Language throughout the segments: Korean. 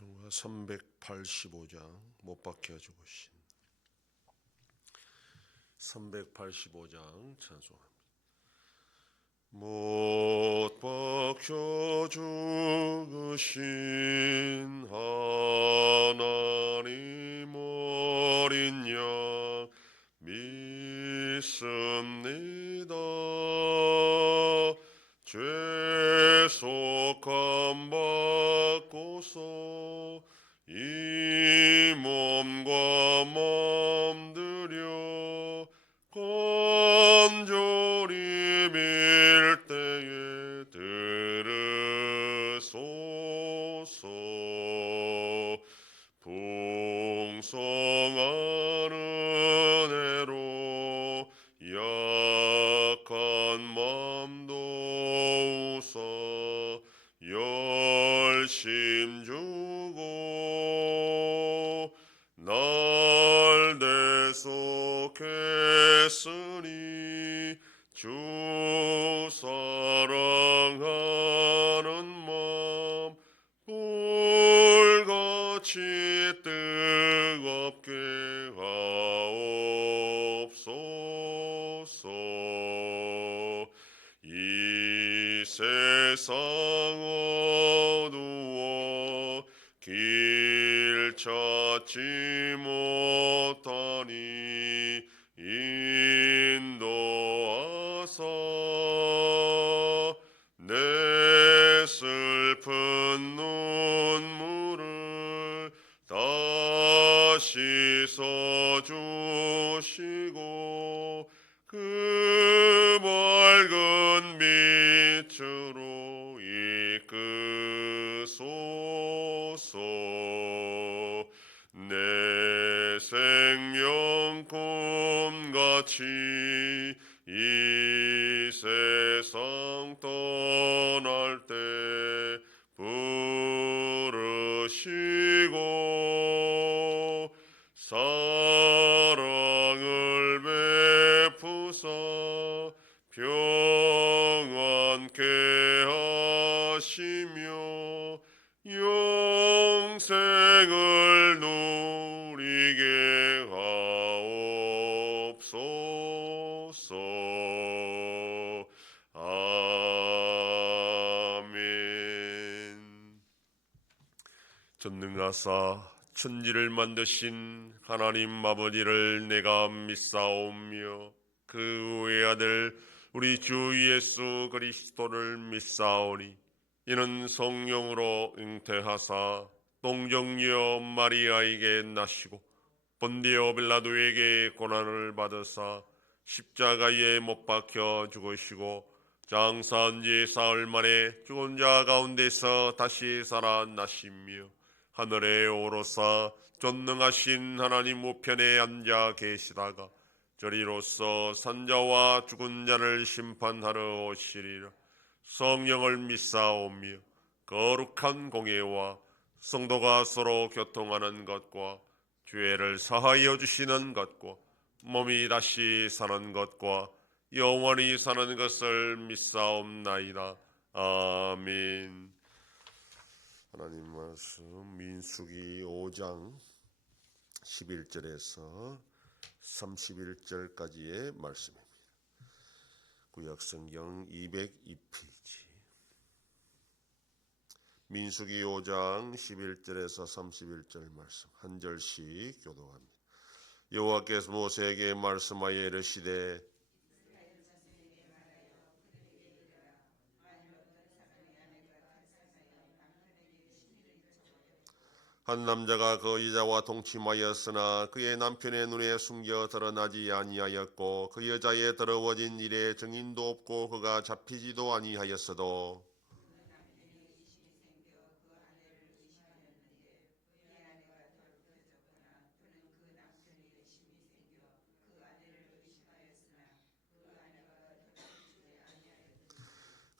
찬송가 385장 못 박혀 죽으신 385장 찬송합니다. 못 박혀 죽으신 하나님 어린 양 믿습니다. 죄 속함 받고서 이 몸과 몸 들여 간절히 빌 때에 들으소서. 풍성한 은혜로 약한 맘도 웃어 열심 주고 날 대속했으니 주 사랑하는 맘 불같이 뜨겁게 하옵소서. 이 세상 어두워 길 찾지 못하니 인도하사 내 슬픈 눈물을 다시 써주시고 그 밝은 빛으로 이끄소서. 내 생명 꿈같이 이 세상 떠날 때 부르시고 사랑을 베푸사 평안케 하시며 영생을 누리게 하옵소서. 아멘. 전능하사 천지를 만드신 하나님 아버지를 내가 믿사오며 그 외아들 우리 주 예수 그리스도를 믿사오니 이는 성령으로 잉태하사 동정녀 마리아에게 나시고 본디오 빌라도에게 고난을 받으사 십자가에 못 박혀 죽으시고 장사한 지 사흘 만에 죽은 자 가운데서 다시 살아나시며 하늘에 오르사 전능하신 하나님 우편에 앉아 계시다가 저리로서 산자와 죽은 자를 심판하러 오시리라. 성령을 믿사오며 거룩한 공예와 성도가 서로 교통하는 것과 죄를 사하여 주시는 것과 몸이 다시 사는 것과 영원히 사는 것을 믿사옵나이다. 아멘. 하나님 말씀 민수기 5장 11절에서 31절까지의 말씀입니다. 구약성경 202페이지. 민수기 5장 11절에서 31절 말씀 한 절씩 교독합니다. 여호와께서 모세에게 말씀하여 이르시되 한 남자가 그 여자와 동침하였으나 그의 남편의 눈에 숨겨 드러나지 아니하였고 그 여자의 더러워진 일에 증인도 없고 그가 잡히지도 아니하였어도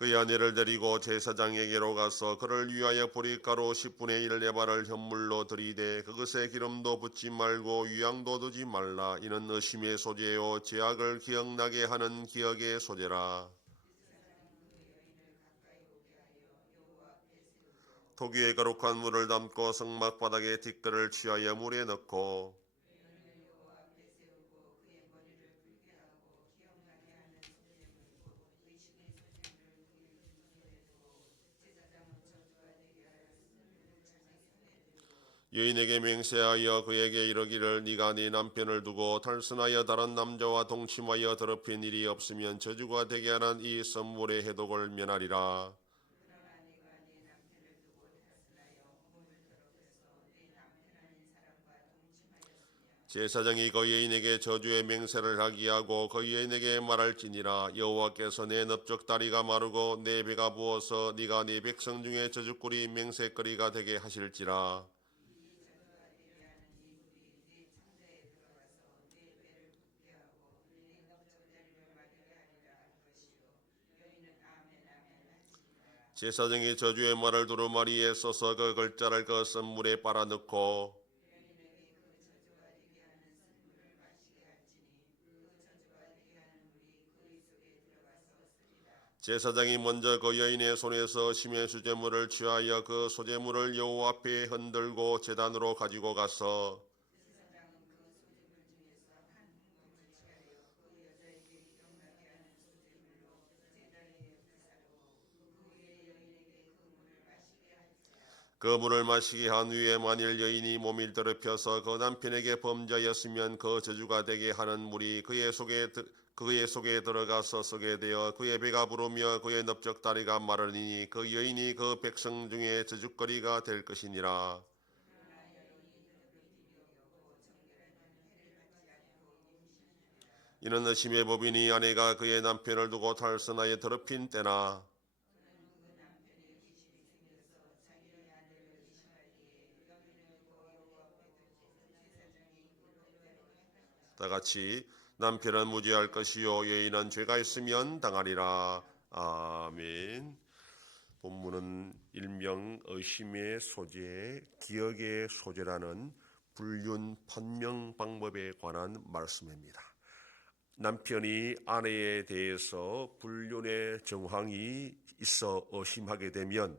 그의 아내를 데리고 제사장에게로 가서 그를 위하여 보리가루 10분의 1 에바를 현물로 들이되 그것에 기름도 붓지 말고 유향도 두지 말라. 이는 의심의 소재요 죄악을 기억나게 하는 기억의 소재라. 토기에 거룩한 물을 담고 성막 바닥에 티끌을 취하여 물에 넣고 여인에게 맹세하여 그에게 이르기를 네가 네 남편을 두고 탈선하여 다른 남자와 동침하여 더럽힌 일이 없으면 저주가 되게 하는 이 선물의 해독을 면하리라. 제사장이 그 여인에게 저주의 맹세를 하게 하고 그 여인에게 말할지니라. 여호와께서 내 넓적다리가 마르고 내 배가 부어서 네가 네 백성 중에 저주거리 맹세거리가 되게 하실지라. 제사장이 저주의 말을 두루마리에 써서 그 글자를 그 선물에 빨아넣고 제사장이 먼저 그 여인의 손에서 심의 수제물을 취하여 그 소제물을 여호와 앞에 흔들고 제단으로 가지고 가서 그 물을 마시게 한 후에 만일 여인이 몸을 더럽혀서 그 남편에게 범죄하였으면 그 저주가 되게 하는 물이 그의 속에 들어가서 썩게 되어 그의 배가 부르며 그의 넓적다리가 마르니 그 여인이 그 백성 중에 저주거리가 될 것이니라. 이는 의심의 법이니 아내가 그의 남편을 두고 탈선하여 더럽힌 때나 다같이 남편은 무죄할 것이요 여인은 죄가 있으면 당하리라. 아멘. 본문은 일명 의심의 소재, 기억의 소재라는 불륜 판명 방법에 관한 말씀입니다. 남편이 아내에 대해서 불륜의 정황이 있어 의심하게 되면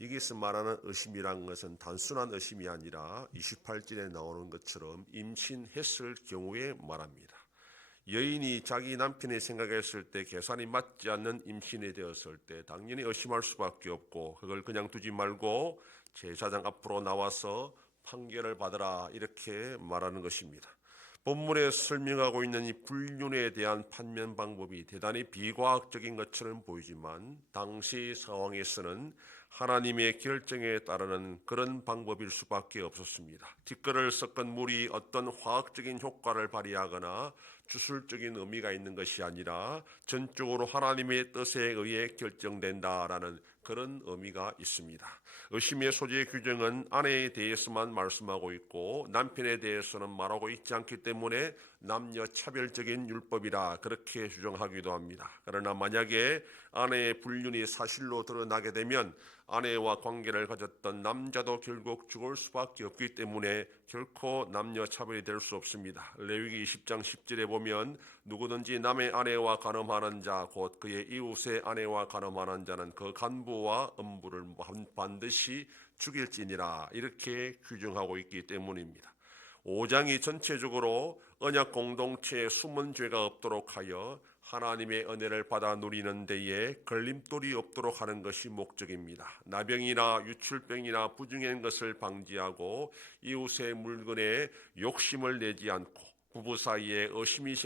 여기서 말하는 의심이란 것은 단순한 의심이 아니라 28절에 나오는 것처럼 임신했을 경우에 말합니다. 여인이 자기 남편이 생각했을 때 계산이 맞지 않는 임신이 되었을 때 당연히 의심할 수밖에 없고 그걸 그냥 두지 말고 제사장 앞으로 나와서 판결을 받으라 이렇게 말하는 것입니다. 본문에 설명하고 있는 이 불륜에 대한 판면 방법이 대단히 비과학적인 것처럼 보이지만 당시 상황에서는 하나님의 결정에 따르는 그런 방법일 수밖에 없었습니다. 티끌을 섞은 물이 어떤 화학적인 효과를 발휘하거나 주술적인 의미가 있는 것이 아니라 전적으로 하나님의 뜻에 의해 결정된다라는 그런 의미가 있습니다. 의심의 소재 규정은 아내에 대해서만 말씀하고 있고 남편에 대해서는 말하고 있지 않기 때문에 남녀 차별적인 율법이라 그렇게 주장하기도 합니다. 그러나 만약에 아내의 불륜이 사실로 드러나게 되면 아내와 관계를 가졌던 남자도 결국 죽을 수밖에 없기 때문에 결코 남녀 차별이 될 수 없습니다. 레위기 20장 10절에 보면 누구든지 남의 아내와 간음하는 자 곧 그의 이웃의 아내와 간음하는 자는 그 간부와 음부를 반드시 죽일지니라 이렇게 규정하고 있기 때문입니다. 5장이 전체적으로 언약 공동체에 숨은 죄가 없도록 하여 하나님의 은혜를 받아 누리는 데에 걸림돌이 없도록 하는 것이 목적입니다. 나병이나 유출병이나 부정한 것을 방지하고 이웃의 물건에 욕심을 내지 않고 부부 사이에 의심이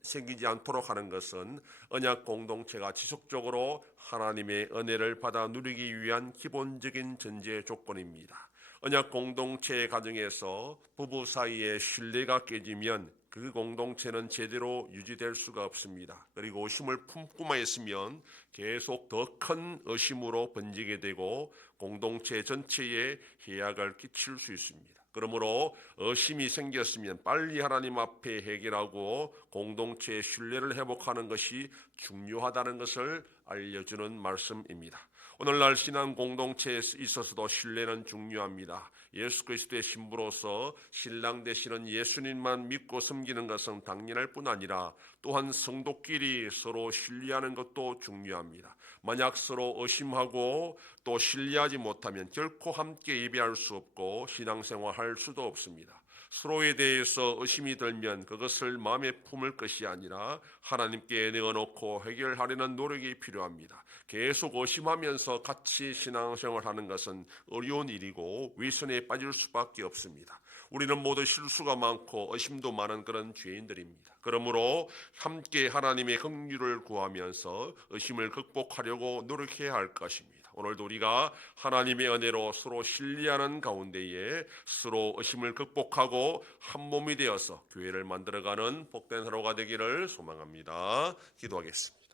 생기지 않도록 하는 것은 언약 공동체가 지속적으로 하나님의 은혜를 받아 누리기 위한 기본적인 전제 조건입니다. 언약 공동체의 가정에서 부부 사이에 신뢰가 깨지면 그 공동체는 제대로 유지될 수가 없습니다. 그리고 의심을 품고만 있으면 계속 더 큰 의심으로 번지게 되고 공동체 전체에 해악을 끼칠 수 있습니다. 그러므로 의심이 생겼으면 빨리 하나님 앞에 해결하고 공동체의 신뢰를 회복하는 것이 중요하다는 것을 알려주는 말씀입니다. 오늘날 신앙 공동체에 있어서도 신뢰는 중요합니다. 예수 그리스도의 신부로서 신랑 되시는 예수님만 믿고 섬기는 것은 당연할 뿐 아니라 또한 성도끼리 서로 신뢰하는 것도 중요합니다. 만약 서로 의심하고 또 신뢰하지 못하면 결코 함께 예배할 수 없고 신앙생활할 수도 없습니다. 서로에 대해서 의심이 들면 그것을 마음에 품을 것이 아니라 하나님께 내어놓고 해결하려는 노력이 필요합니다. 계속 의심하면서 같이 신앙생활하는 것은 어려운 일이고 위선에 빠질 수밖에 없습니다. 우리는 모두 실수가 많고 의심도 많은 그런 죄인들입니다. 그러므로 함께 하나님의 긍휼을 구하면서 의심을 극복하려고 노력해야 할 것입니다. 오늘도 우리가 하나님의 은혜로 서로 신뢰하는 가운데에 서로 의심을 극복하고 한 몸이 되어서 교회를 만들어가는 복된 하루가 되기를 소망합니다. 기도하겠습니다.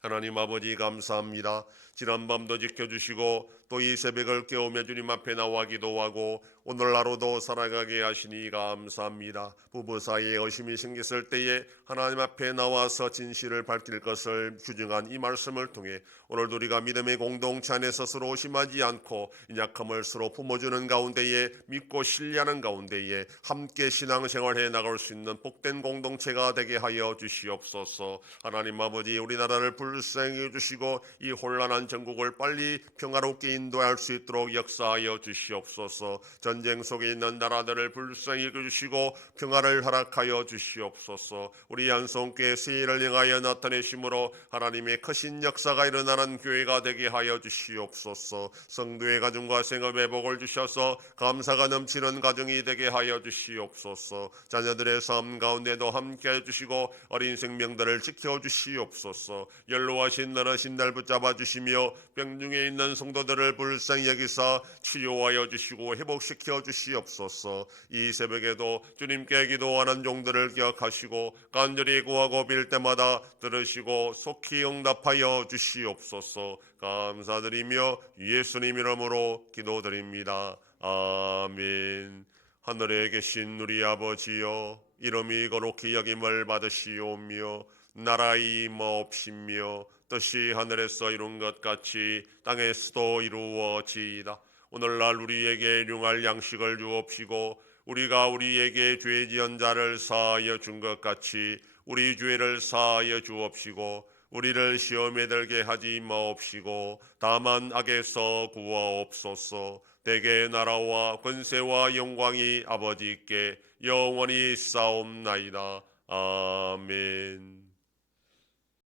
하나님 아버지 감사합니다. 지난밤도 지켜주시고 또 이 새벽을 깨우며 주님 앞에 나와 기도하고 오늘 하루도 살아가게 하시니 감사합니다. 부부 사이에 의심이 생겼을 때에 하나님 앞에 나와서 진실을 밝힐 것을 규정한 이 말씀을 통해 오늘도 우리가 믿음의 공동체 안에서 서로 의심하지 않고 약함을 서로 품어주는 가운데에 믿고 신뢰하는 가운데에 함께 신앙생활해 나갈 수 있는 복된 공동체가 되게 하여 주시옵소서. 하나님 아버지 우리나라를 불쌍히 주시고 이 혼란한 전국을 빨리 평화롭게 인도할 수 있도록 역사하여 주시옵소서. 전쟁 속에 있는 나라들을 불쌍히 여겨주시고 평화를 허락하여 주시옵소서. 우리 양성교회 세일을 향하여 나타내심으로 하나님의 크신 역사가 일어나는 교회가 되게 하여 주시옵소서. 성도의 가정과 생업에 복을 주셔서 감사가 넘치는 가정이 되게 하여 주시옵소서. 자녀들의 삶 가운데도 함께해 주시고 어린 생명들을 지켜주시옵소서. 연로하신 너르신 날 붙잡아 주시며 병중에 있는 성도들을 불쌍히 여기사 치료하여 주시고 회복시켜 주시옵소서. 이 새벽에도 주님께 기도하는 종들을 기억하시고 간절히 구하고 빌 때마다 들으시고 속히 응답하여 주시옵소서. 감사드리며 예수님 이름으로 기도드립니다. 아멘. 하늘에 계신 우리 아버지여, 이름이 거룩히 여김을 받으시오며 나라의 임하옵시며 뜻이 하늘에서 이룬 것 같이 땅에서도 이루어지이다. 오늘날 우리에게 일용할 양식을 주옵시고 우리가 우리에게 죄 지은 자를 사하여 준 것 같이 우리 죄를 사하여 주옵시고 우리를 시험에 들게 하지 마옵시고 다만 악에서 구하옵소서. 대개 나라와 권세와 영광이 아버지께 영원히 있사옵나이다. 아멘.